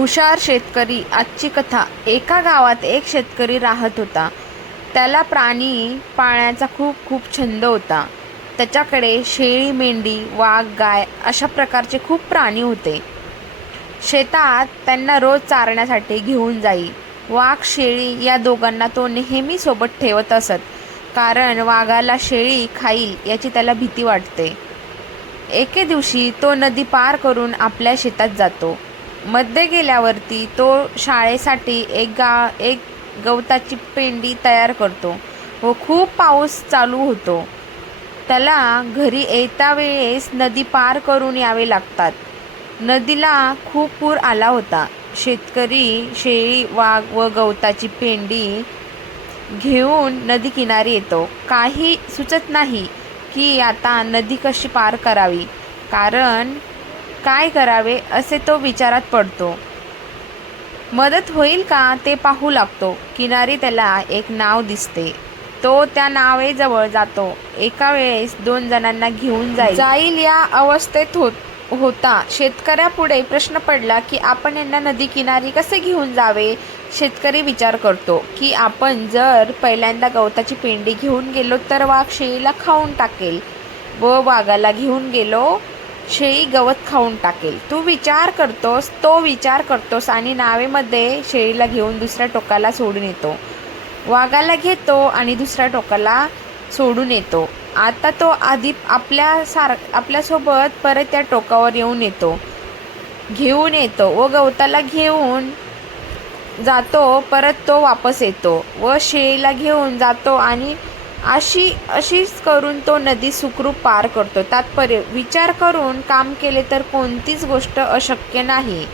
हुशार शेतकरी आजची कथा. एका गावात एक शेतकरी राहत होता. त्याला प्राणी पाळण्याचा खूप खूप छंद होता. त्याच्याकडे शेळी मेंढी वाघ गाय अशा प्रकारचे खूप प्राणी होते. शेतात त्यांना रोज चारण्यासाठी घेऊन जाई. वाघ शेळी या दोघांना तो नेहमी सोबत ठेवत असत. कारण वाघाला शेळी खाईल याची त्याला भीती वाटते. एके दिवशी तो नदी पार करून आपल्या शेतात जातो. मध्ये गेल्यावरती तो शाळेसाठी एक गा एक गवताची पेंडी तयार करतो व खूप पाऊस चालू होतो. त्याला घरी येता वेळेस नदी पार करून यावे लागतात. नदीला खूप पूर आला होता. शेतकरी शेळी वाघ व गवताची पेंडी घेऊन नदी किनारी येतो. काही सुचत नाही की आता नदी कशी पार करावी. कारण काय करावे असे तो विचारात पडतो. मदत होईल का ते पाहू लागतो. किनारी त्याला एक नाव दिसते. तो त्या नावेजवळ जातो. एका वेळेस दोन जणांना घेऊन जाईल. जाईल या अवस्थेत होत होता. शेतकऱ्यापुढे प्रश्न पडला की आपण यांना नदी किनारी कसे घेऊन जावे? शेतकरी विचार करतो की आपण जर पहिल्यांदा गवताची पेंडी घेऊन गेलो तर वाघ शेळीला खाऊन टाकेल व वाघाला घेऊन गेलो शेळी गवत खाऊन टाकेल. तू विचार करतोस तो विचार करतोस आणि नावेमध्ये शेळीला घेऊन दुसऱ्या टोकाला सोडून येतो. वाघाला घेतो आणि दुसऱ्या टोकाला सोडून येतो. आता तो आधी आपल्या सार आपल्यासोबत परत त्या टोकावर येऊन येतो. घेऊन येतो व गवताला घेऊन जातो परत तो वापस येतो व शेळीला घेऊन जातो आणि अशी अशीच करून तो नदी सुखरूप पार करतो. तात्पर्य विचार करून काम केले तर कोणतीच गोष्ट अशक्य नाही.